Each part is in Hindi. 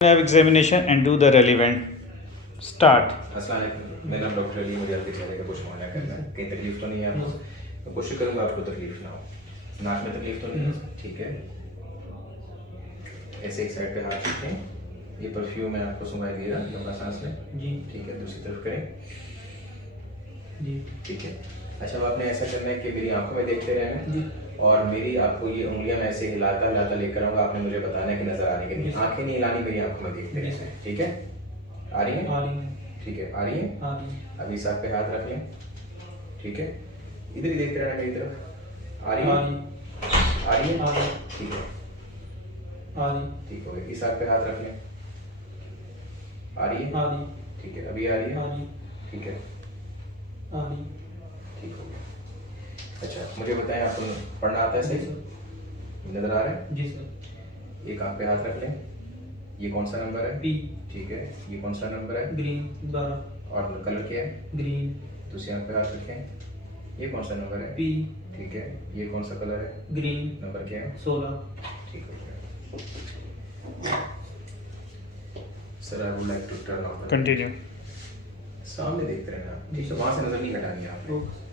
have examination and do the relevant. Start. अस्सलाम वालेकुम, मेरा नाम डॉक्टर अली। मुझे आपके चेहरे का कुछ मुआयना करना है। कहीं तकलीफ तो नहीं है आपको? मैं कोशिश करूँगा आपको तकलीफ ना हो। नाक में तकलीफ तो नहीं है? ठीक है। ऐसे एक साइड पे हाथ रखें। ये परफ्यूम मैं आपको सुंघाई देगा लंबा सांस में। जी ठीक है, दूसरी तरफ करें। जी ठीक है। अच्छा, अब आपने ऐसा करना है कि मेरी आंखों में देखते रहना है जी और मेरी आपको ये उंगलियां मैं ऐसे हिलाता हिलाता लेकर आऊँगा। आपने मुझे बताना है कि नजर आ रही है कि नहीं। आंखें नहीं हिलानी, मेरी आंखों में देखते रहना है। ठीक है? आ रही है? आ रही है ठीक है, आ रही है। आ रही है अभी साथ पे हाथ रख लें। ठीक है, इधर ही देखते रहना मेरी तरफ। आ रही है? आ रही आ रही है? आ रही ठीक है, आ रही ठीक हो गया। इस हाथ पे हाथ रख लें। आ रही है? आ रही ठीक है, अभी आ रही आ है? रही ठीक है, आ रही ठीक हो गया। अच्छा, मुझे बताएं आपको पढ़ना आता है जी सही? सर नजर आ रहा है? जी सर एक आंख पे हाथ रख लें। ये कौन सा नंबर है? पी ठीक है, ये कौन सा नंबर है? ग्रीन 12 और कलर क्या है? ग्रीन दूसरी आंख पे हाथ रखें। ये कौन सा नंबर है? पी ठीक है, ये कौन सा कलर है? ग्रीन नंबर क्या है? 16 ठीक हो गया। Sir, I would like to turn off. Continue. सामने देखते रहना। ठीक है, वहां से नजर नहीं हटानी है आपने। ओके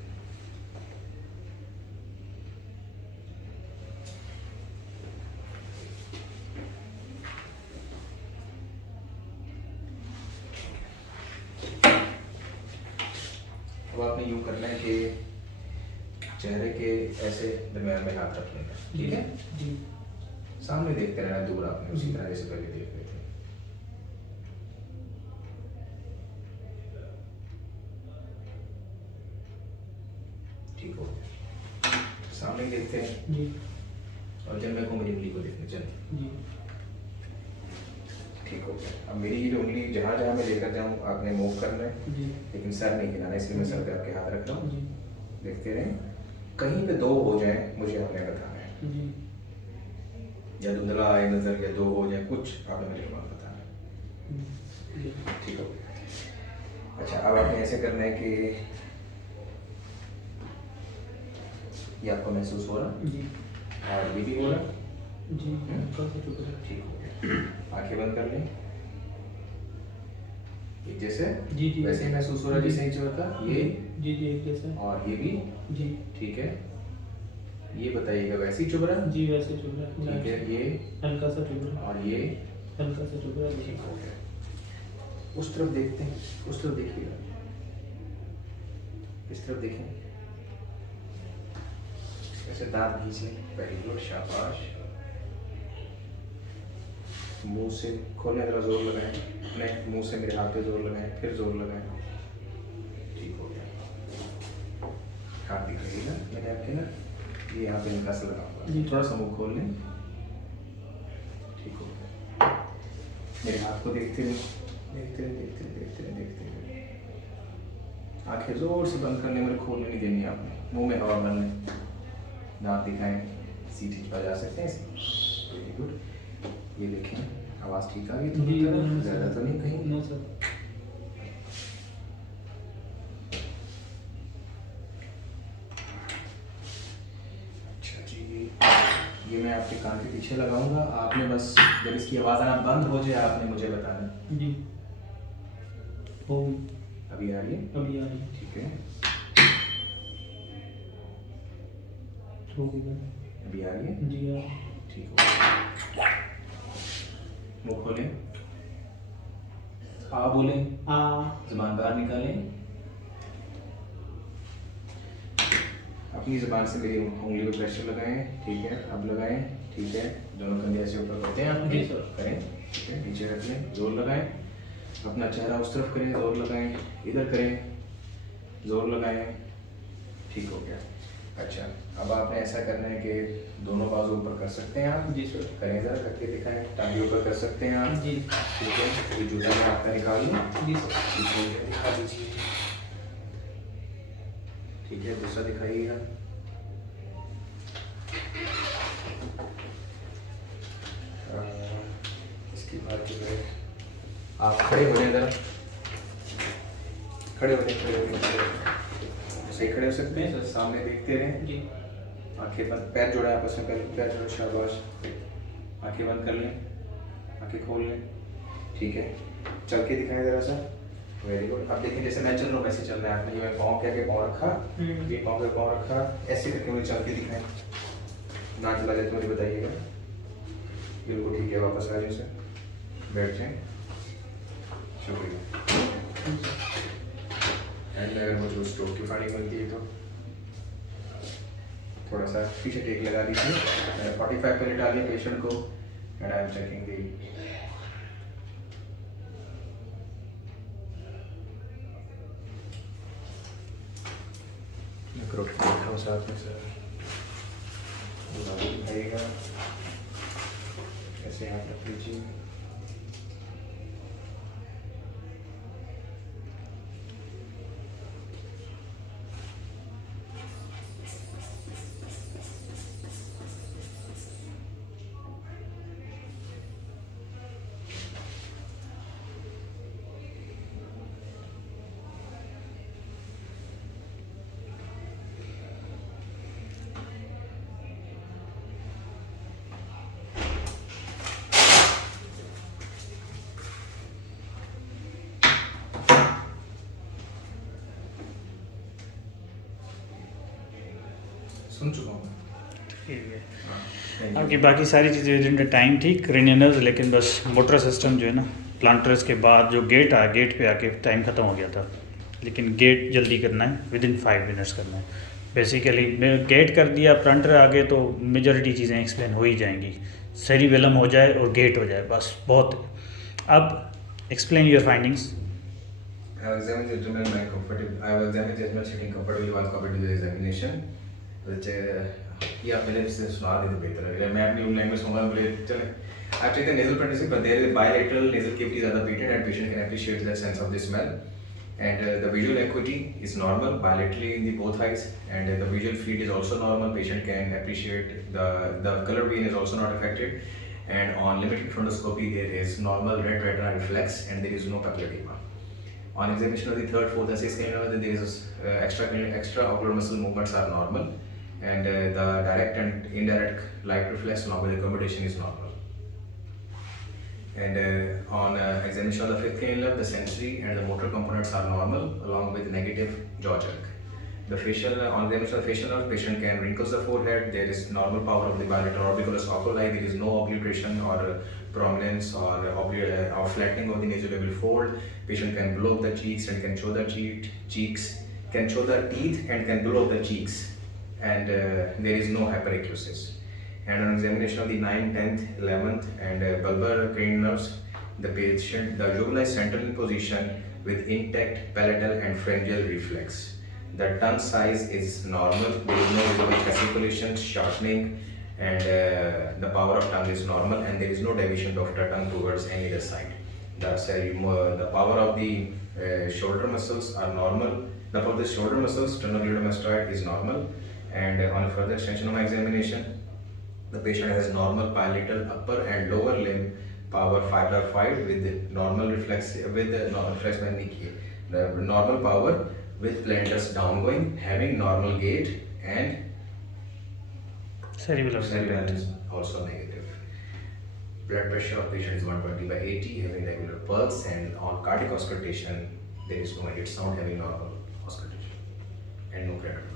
अब आपने यूं करना है कि चेहरे के ऐसे दरमियान में हाथ रख लेना। जी ठीक है, जी सामने देखते रहना, दूर आपने उसी तरह जैसे पहले देख रहे थे। ठीक हो गया। सामने देखते हैं जी और जब मैं मेरी उंगली को देखने चलें। जी ठीक हो गया। अब मेरी ये उंगली जहाँ जहाँ मैं लेकर जाऊँ आपने मूव करना है, जी लेकिन सर नहीं हिलाना, इसलिए मैं सर पे आपके हाथ रख रहा हूँ। जी देखते रहें, कहीं पे दो हो जाए मुझे आपने बताना है। जी या धुंधला आए नजर या दो हो जाए कुछ, आपने मुझे बताना है। जी ठीक हो गया। अच्छा, अब आपने ऐसे करना है कि ये आपको महसूस हो रहा जी और ये भी हो रहा। जी हल्का सा चुप रहे। ठीक हो गया। आंखें बंद कर लें। एक जैसे जी जी वैसे ही महसूस हो रहा है जैसे ही होता ये, जी जी एक जैसा और ये भी। जी ठीक है, ये बताइएगा वैसे ही चुभ रहा है? जी वैसे चुप रहा ठीक है, ये हल्का सा चुप रहा और ये। हल्का सा चुप रहा ठीक हो गया। उस तरफ देखते हैं, उस तरफ देखिएगा। इस तरफ देखें, ऐसे दांत खींचें। वेरी गुड, शाबाश। मुंह से खोलने जरा जोर लगाएं। अपने मुंह से मेरे हाथ पे जोर लगाएं, फिर जोर लगाएं। ठीक हो गया। हाथ दिखाइए ना मैंने आपके ना, ये यहाँ पे हल्का सा लगाऊंगा। जी। थोड़ा सा मुंह खोल लें। ठीक हो गया। मेरे हाथ को देखते रहे, देखते रहे, देखते रहे, देखते रहे, देखते रहे। आंखें जोर से बंद करने, मेरे खोलने नहीं देनी आपने। मुंह में हवा भरने, दांत दिखाएं, सीटी बजा सकते हैं ऐसे। Very good. ये देखें, आवाज़ ठीक आ गई? जी ज़्यादा तो नहीं कहीं? नो सर अच्छा जी, ये मैं आपके कान के पीछे लगाऊंगा। आपने बस जब इसकी आवाज़ आना बंद हो जाए आपने मुझे बताना। जी हो अभी आ रही है? अभी आ रही है ठीक है, हो गया अभी आ रही है? जी आ रही है। ठीक हो गया। मुंह खोलें, आ बोलें, आ जुबान बाहर निकालें। अपनी जुबान से मेरी उंगली को प्रेशर लगाएं। ठीक है, अब लगाएं। ठीक है, दोनों कंधे ऐसे ऊपर करते हैं आप? जी सर। करें। ठीक है, नीचे रख लें, जोर लगाएं। अपना चेहरा उस तरफ करें, जोर लगाएं। इधर करें, जोर लगाएं। ठीक हो गया। अच्छा, अब आपने ऐसा करना है कि दोनों बाजू ऊपर कर सकते हैं आप? जी सर करें, जरा करके दिखाएं। टांगे ऊपर कर सकते हैं आप? जी ठीक है, अभी जूता में आपका निकाल लें। जी सर ठीक हो गया, दिखा दीजिए। ठीक है, दूसरा दिखाइएगा। इसकी बात जो है, आप खड़े हो जाए जरा। खड़े हो जाए, खड़े हो जाए। सही खड़े हो सकते हैं सर, सामने देखते रहें। जी आंखें बंद, पैर जोड़ें आपस में, पहले पैर जोड़ें। शाबाश। आंखें बंद कर लें, आंखें खोल लें। ठीक है, चल के दिखाएं ज़रा सा। Very good. अब देखिए जैसे मैं चल रहा हूँ वैसे चल रहा है आपने। ये मैं पाँव क्या के पाँव रखा, ये पाँव पे पाँव रखा, ऐसे करके मुझे चल के दिखाएं। ना चला जाए तो मुझे बताइएगा। बिल्कुल ठीक है, वापस आ जाए सर, बैठ जाएं। शुक्रिया। एंड अगर मुझे स्ट्रोक की फाइंडिंग बनती है तो थोड़ा सा पीछे टेक लगा दीजिए। मैंने 45 मिनट डालिए पेशेंट को एंड आई एम चेकिंग दी। दिखाओ साथ में सर, दिखाइएगा, ऐसे हाथ रख लीजिए। सुन चुका हूँ। ठीक है। Thank you. आपकी बाकी सारी चीज़ें विद इन द टाइम थी, क्रेनियनर्स, लेकिन बस मोटर सिस्टम जो है ना, प्लांटर्स के बाद जो गेट आया, गेट पे आके टाइम ख़त्म हो गया था। लेकिन गेट जल्दी करना है, विद इन 5 मिनट्स करना है। बेसिकली गेट कर दिया, प्लांटर आ गए तो मेजॉरिटी चीज़ें एक्सप्लेन हो ही जाएंगी। सेरिबेलम हो जाए और गेट हो जाए, बस बहुत है। अब explain your findings. I have examined the gentleman my comfortable. I have examined the gentleman sitting comfortably while compared to the examination. which ये आप मेरे से सुना देते बेहतर है। मैं अपनी own language सुनूंगा बोले चले। I checked the nasal practice, but there is bilateral nasal cavities are the patent and patient can appreciate the sense of the smell. And the visual acuity is normal bilaterally in the both eyes, and the visual field is also normal. Patient can appreciate the color vein is also not affected. And on limited frontoscopy, there is normal red retina reflex, and there is no papilledema. On examination of the third, fourth, and sixth cranial, there is extra ocular muscle movements are normal, and the direct and indirect light reflex along with the computation is normal. And on examination of the fifth cranial, the sensory and the motor components are normal along with negative jaw jerk. The facial, on examination of the facial nerve, patient can wrinkle the forehead. There is normal power of the bilateral orbicularis oculi. There is no obliteration or prominence or flattening of the nasolabial fold. Patient can blow up the cheeks and can show the cheeks, can show the teeth and can blow up the cheeks. And there is no hyperacusis. And on examination of the 9th, 10th, 11th and bulbar cranial nerves, the patient, the juvenile central in position with intact palatal and pharyngeal reflex. The tongue size is normal, there is no visible fasciculation, shortening, and the power of tongue is normal, and there is no deviation of the tongue towards any other side. The power of the shoulder muscles are normal. The power of the shoulder muscles, sternocleidomastoid, is normal, and on further extension of my examination, the patient has normal palatal upper and lower limb power 5/5 with normal reflex the normal power with plantar downgoing, having normal gait, and cerebellum is also negative. Blood pressure of patient is 120/80, having regular pulse, and on cardiac auscultation there is no edit sound, having normal auscultation and no cracked.